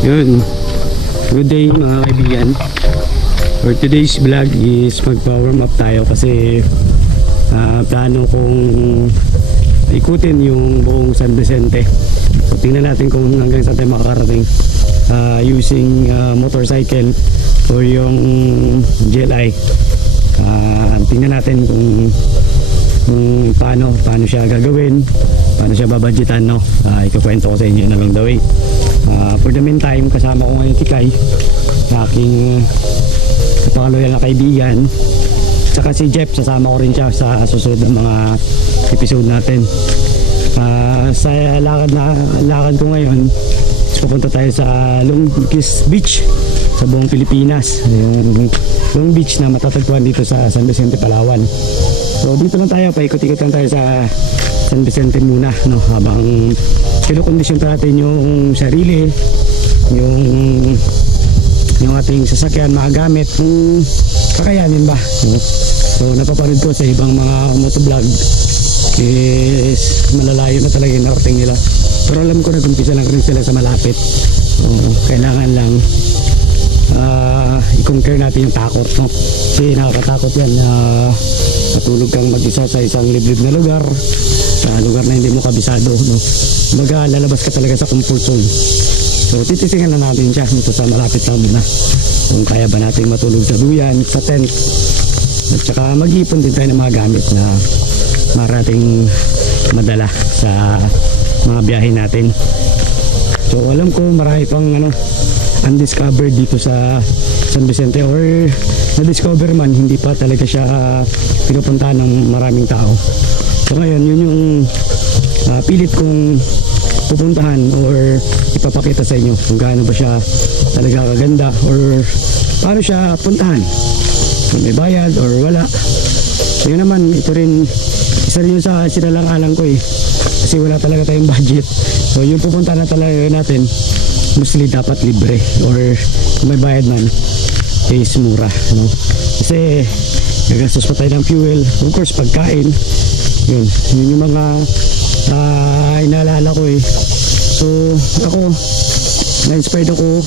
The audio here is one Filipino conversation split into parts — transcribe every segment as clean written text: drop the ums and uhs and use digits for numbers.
Yun, good day mga kaibigan. For today's vlog is magpa-warm up tayo kasi plano kong ikutin yung buong San Vicente. So tingnan natin kung hanggang saan tayo makakarating using motorcycle or yung GLI. Tingnan natin kung paano siya gagawin, paano siya babudgetan, no? Ikukwento ko sa inyo along the way. For the meantime, kasama ko ngayon si Kai, aking napakaloyal na kaibigan, tsaka si Jeff, sasama ko rin siya sa susunod ng mga episode natin. Sa lakad ko ngayon, pupunta tayo sa longest beach sa buong Pilipinas, yung beach na matatagpuan dito sa San Vicente, Palawan. So dito lang tayo, paikot-ikot lang tayo sa San Vicente muna, no? Habang kinukondisyon natin yung sarili, yung ating sasakyan, magamit kung kakayanin ba, no? So napapanood ko sa ibang mga motovlog is malalayo na talaga yung narating nila, pero alam ko nag-umpisa lang rin sila sa malapit. So kailangan lang i-conquer natin yung takot, no? Kasi nakakatakot yan na matulog kang mag-isa sa isang liblib na lugar, sa lugar na hindi mo kabisado, no? Baga lalabas ka talaga sa comfort zone. So tititingnan na natin siya dito sa malapit lang muna, kung kaya ba natin matulog sa duyan, sa tent, at saka mag-ipon din tayo ng mga gamit na marating madala sa mga biyahe natin. So alam ko marami pang undiscovered dito sa San Vicente, or na-discover man, hindi pa talaga siya pinupuntahan ng maraming tao. So ngayon, yun yung pilit kong pupuntahan or ipapakita sa inyo kung gaano ba siya talaga kaganda, or paano siya puntahan, kung may bayad or wala. So yun naman, ito rin isa rin yung sa sinalang-alang ko kasi wala talaga tayong budget. So yung pupuntahan na talaga natin, mostly dapat libre, or kung may bayad man is mura, no? Kasi gagastos pa tayo ng fuel, of course pagkain, yun yung mga inaalala ko So ako, na-inspired ako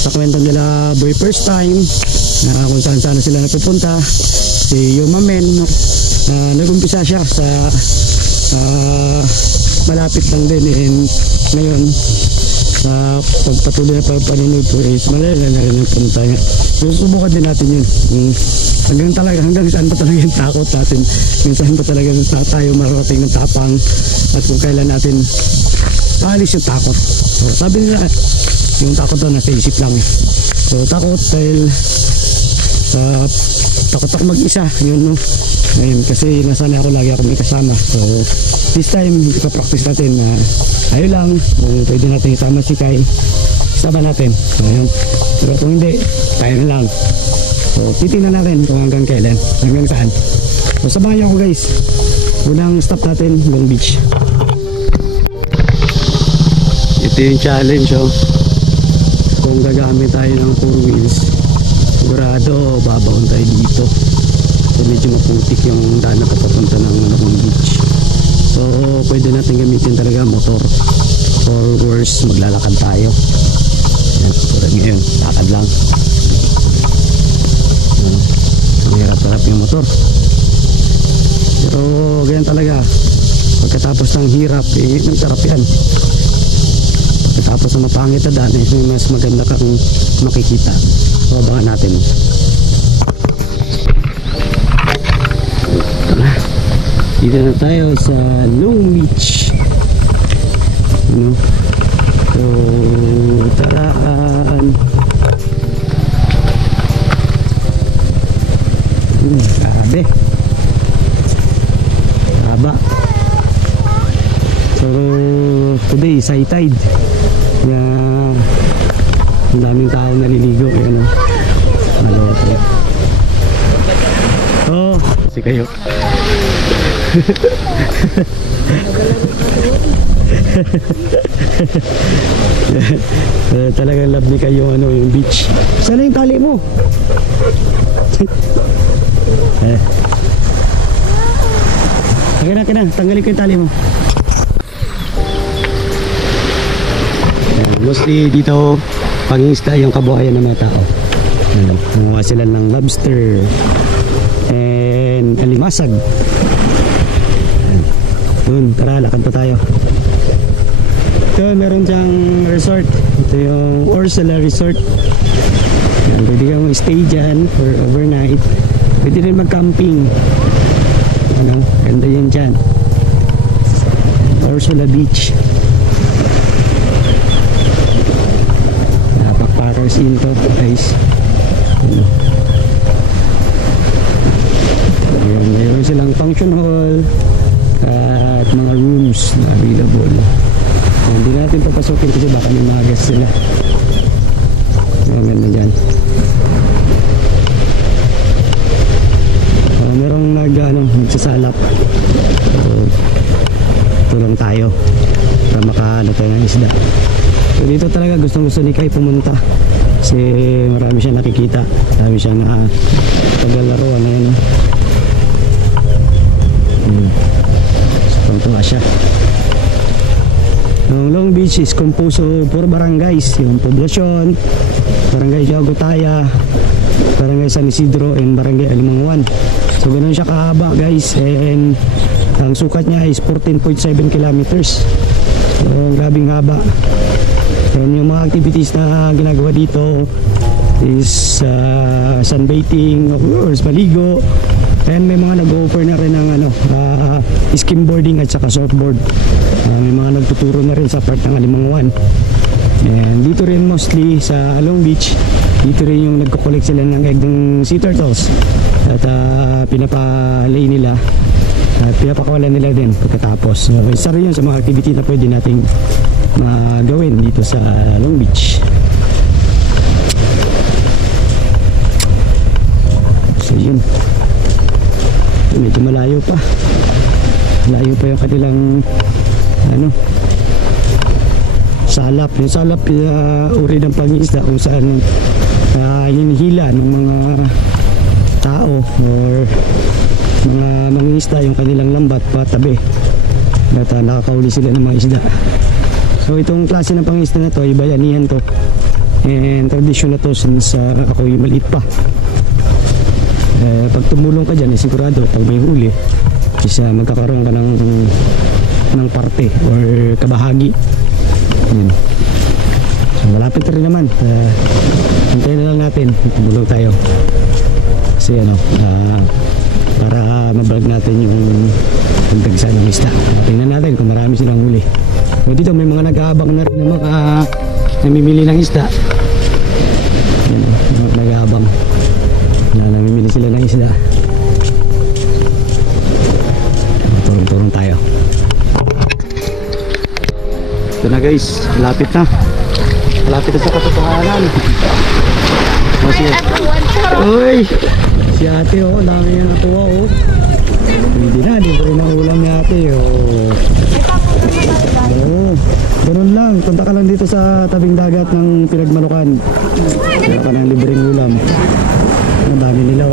sa kwento nila Boy First Time, kung saan saan sila napupunta. Si Yuma Men, no? Nag-umpisa siya sa malapit lang din, and ngayon sa pagpatuloy na pagpanunood ko is malala na rin yung punta niya. So subukan din natin yun, hanggang saan pa talaga yung takot natin, kung saan pa talaga tayo mararating ng tapang, at kung kailan natin paalis yung takot. So sabi nila, yung takot daw nasa isip lang So takot dahil takot ako mag-isa, yun, no? Ngayon, kasi nasanay ako, lagi ako may kasama. So this time ipapractice natin na ayun lang, kung pwede natin isama si Kai, isama natin. So yun, pero kung hindi, tayo na lang. So titingnan natin kung hanggang kailan, hanggang saan. So samahan niyo ako guys. Unang stop natin, Long Beach. Ito yung challenge, kung gagamit tayo ng 4 wheels, sigurado babaon tayo dito. So medyo maputik yung daan na papunta ng Long Beach. So pwede natin gamitin talaga motor, or worse, maglalakad tayo. Yan, tulad ngayon, lakad lang. Ang hirap-hirap yung motor, pero ganyan talaga. Pagkatapos ng hirap, nagtarap yan. Pagkatapos ng mapangit na daan, mas maganda kang makikita. So abangan natin. Dito na tayo sa Long Beach, so taraan. Grabe, haba. So today is high tide, kaya ang daming tao naliligo, kasi kayo talagang love ni kayo yung beach. Sana yung tali mo? Kaya na, tanggalin ko yung tali mo. Mostly dito pangingisda yung kabuhayan ng mga tao. Gumawa sila ng lobster and alimasag. Doon, tara, lakad pa tayo. Ito, meron dyang resort. Ito yung Ursula Resort. Yan, pwede kang stay dyan for overnight. Pwede rin mag-camping. Ano, ganda yan dyan. Ursula Beach. Backpackers in to, guys. Ayan, mayroon silang function hall at mga rooms na available. Hindi natin papasukin kasi baka may magas sila. Ang ganda dyan. Merong nagsasalap. So, tulong tayo para makaano tayo ng isda. So, dito talaga gustong gusto ni Kai pumunta kasi marami siyang nakikita, marami siyang paglalaroan na yun. So, tuntua siya. Yung Long Beach is composed of 4 barangays, yung Poblacion, Barangay Jagotaya, Barangay San Isidro, and Barangay Alimanguan. So ganun siya kahaba, guys, and ang sukat niya is 14.7 kilometers. So grabing haba. And yung mga activities na ginagawa dito is sunbathing, of course, maligo, and may mga nag-offer na rin ng skimboarding at saka surfboard. May mga nagtuturo na rin sa part ng Alimanguan. And dito rin mostly sa Long Beach, dito rin yung nagko-collect sila ng egg ng sea turtles at pinapalay nila at pinapakawalan nila din pagkatapos. So, isa rin yun sa mga activity na pwede nating gawin dito sa Long Beach. So yun, medyo malayo pa yung kanilang salap. Yung salap uri ng pangisda kung saan hinihila ng mga tao or mga mangingisda yung kanilang lambat patabi at nakakauli sila ng mga isda. So itong klase ng pangisda na to ay bayanihan to and tradition na to since ako yung maliit pa. Pag tumulong ka dyan, sigurado pag may huli isa magkakaroon ka ng parte or kabahagi. Yun. So, malapit rin naman. Hintayin na lang natin tumulong tayo kasi para mabalag natin yung pagdagsa ng isda. Tingnan natin kung marami silang huli. So, dito may mga nag-aabang na rin na namimili ng isda. Yun, nag-aabang na namimili sila ng isda. Turong-turong tayo. Ito na, guys, malapit na sa katotohanan. Uy, si ate dami yung natuwa hindi na, di pa rin ang ulam ni ate ganun lang, punta ka lang dito sa tabing dagat ng Pinagmalukan, kaya ka ng libreng ulam. Ang dami nila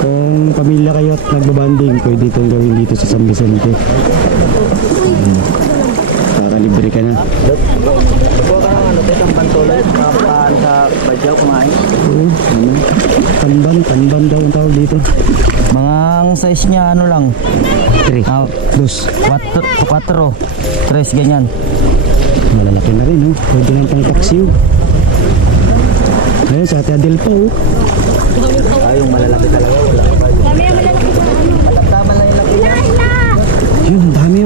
kung pamilya kayo at nagbabanding, pwede itong gawin dito sa San Vicente. Kakalibre ka na. Ito ka ng pantolay, makapakaan sa badyaw kumain. Tanban daw ang tawag dito. Mga size niya lang? 3, 2, 4, 3 ganyan. Malalaki na rin pwede lang pang taksiw. Ayun, sa Ate Adel po yung malalaki talaga, wala pa. Kami yung malalaki sa Pataptaman lang yung laki niya. yun, ang dami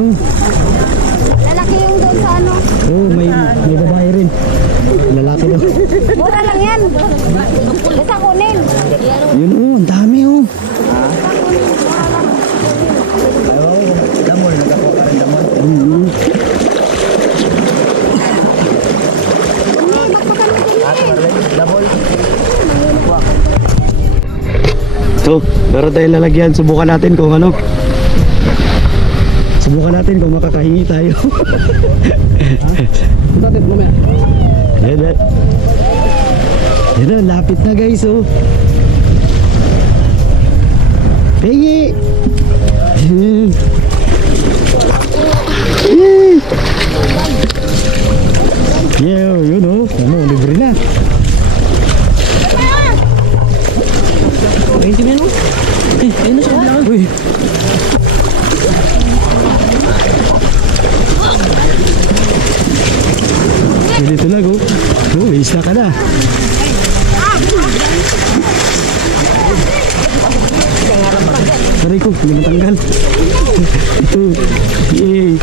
lalaki yung doon sa may babae rin. Lalaki daw. mura lang yan. Basta kunin. Yun ang dami Damol, nagkakuha ka rin damol. Damol. So, pero tayo lalagyan, subukan natin kung makakahingi tayo. Yan na, lapit na, guys. Hingi. Yun oh. Ano, libre na. Ay, hindi mo yan, oh. Ayun na siya. Uy. Dito lang oh. Oh, isla ka na. Saray ko, hindi matanggal. Ito. Yay.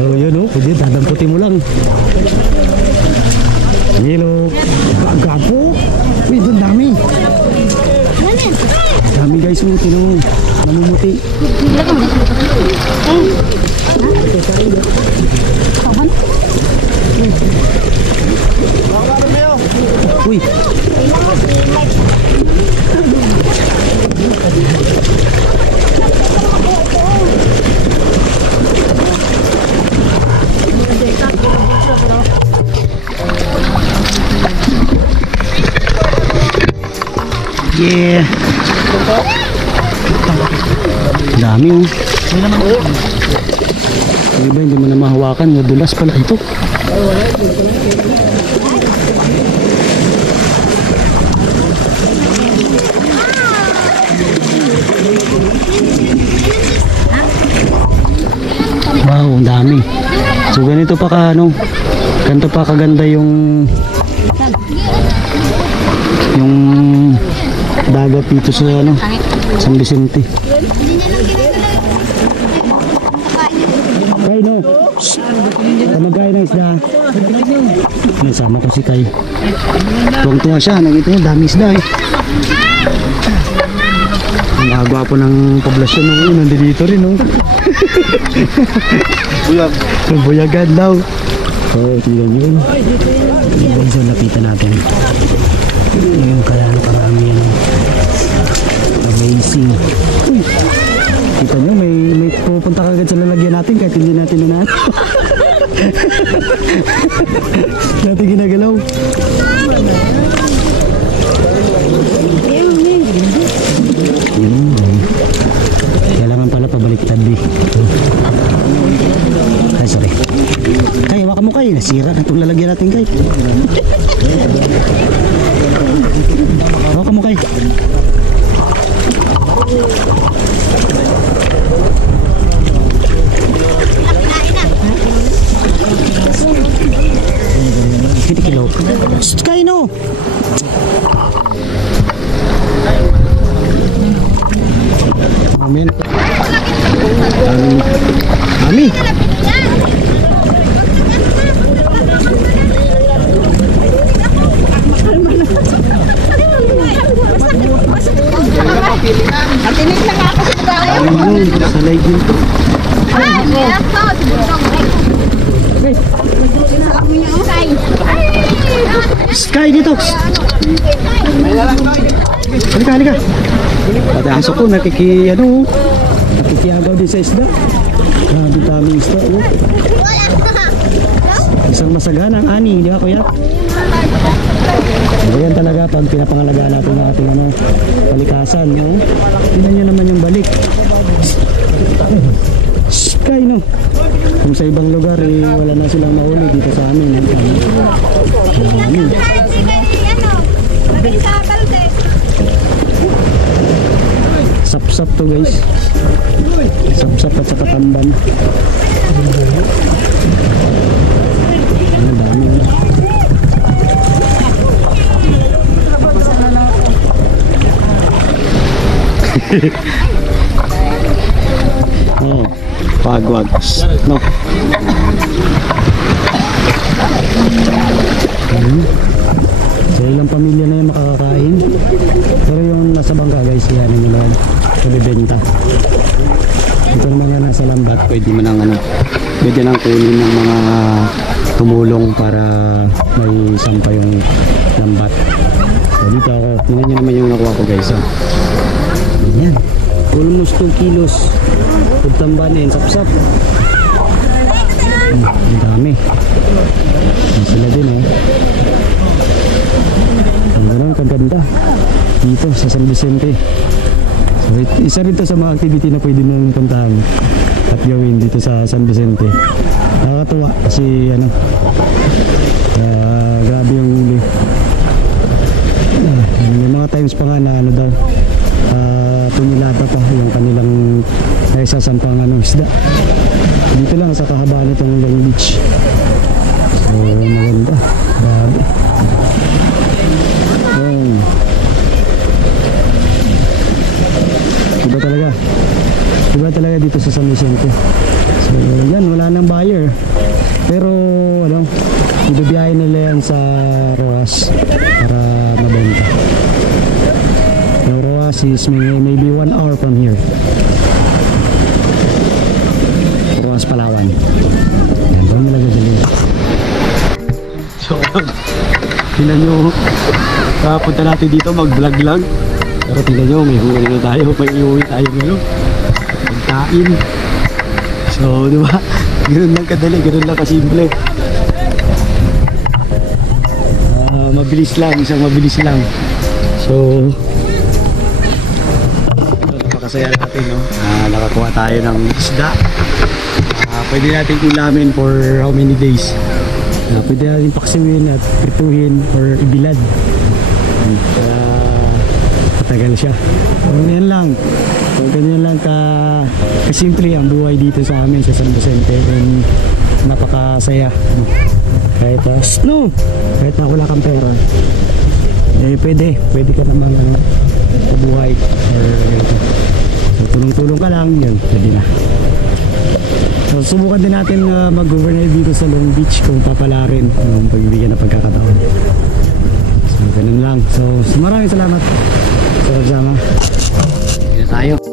Oh, yun oh. Pwede, dadamputin mo lang. Hello. Gapo. Uy, doon dami. Dami guys, oh. Tinong namumuti. Uy. Yeah. Dami oh. Hindi ba hindi mo na mahawakan? Madulas pala ito. Wow, ang dami. So ganito pa ka ano, ganito pa kaganda yung dagat dito sa ano, San Vicente. Kay no. Kamagay na isda. Nasama ko si Kay. Tuwang-tuwa siya, nakita niya dami isda eh. Ang nagwapo ng poblasyon ng yun, nandito rin oh. Buyag. Buyagan daw. Oh, tingnan yun. So, lapitan natin. Yung kaya karami yan. Amazing. Uy. Kita nyo, may pupunta kagad sa lalagyan natin kahit hindi natin lunahan. Natin ginagalaw. Kailangan pala pabaliktad eh. Ay, sorry. Kay, hawakan mo Kay. Nasira na itong lalagyan natin Kay. Hawakan mo Kay. Kilo. Kay no. Amin. Ami. Atinig na nga ako sa bahay. Sa live dito. Ay, kaya po. Sky dito. Halika, halika. Pati aso ko nakikiagaw din sa isda. Grabe daming isda. Oh. Isang masaganang ani, di ba kuya? Ayan talaga pag pinapangalagaan natin ang ating palikasan. No? Tingnan nyo naman yung balik. Sky no. Kung sa ibang lugar wala na silang mahuli dito sa amin. Sap-sap to guys. Sap-sap at saka tamban. Ang dami. Oh, pagwag. No. So ilang pamilya na yung makakakain. Pero yung nasa bangka guys, yan yung mga bibenta. Ito ng mga nasa lambat, pwede mo nang pwede nang kunin ng mga tumulong para may sampa yung lambat. So dito ako, tingnan nyo naman yung nakuha ko guys. Ayan, almost 2 kilos. Pagtamban na yun, sap-sap. Ang dami. Ang sila din eh. Ang ganun kaganda dito. sa San Vicente. So isa rin to sa mga activity na pwede mong puntahan at gawin dito sa San Vicente. Nakakatuwa kasi ano, grabe yung huli. May mga times pa nga na ano daw, tumilata pa yung kanilang naisasampang ano, isda. Dito lang sa kahabaan itong Long Beach. So maganda, grabe. Iba talaga dito sa San Vicente. So yan, wala nang buyer, pero ano, ibibiyahe nila yan sa Roas para mabenta. Yung Roas is maybe 1 hour from here. Roas, Palawan. Yan, doon nila dadali. So tingnan nyo, punta natin dito mag-vlog-vlog. Pero tingnan nyo, may huli na tayo, may iuwi tayo ngayon, pagkain. So di ba, ganoon lang kadali, ganoon lang kasimple. Mabilis lang, isang mabilis lang. So napakasaya natin, no? Nakakuha tayo ng isda. Pwede natin ulamin for how many days. Pwede natin paksiwin at prituhin or ibilad. Matagal siya. So yan lang. So ganyan lang kasimple ang buhay dito sa amin sa San Vicente. And napakasaya. Kahit snow, kahit na wala kang pera, pwede ka naman mabuhay. So tulong-tulong ka lang, yun, pwede na. So subukan din natin mag-overnight dito sa Long Beach kung papalarin ng pagbibigyan ng pagkakataon. So ganun lang. So maraming salamat sa pagsama. Dito tayo.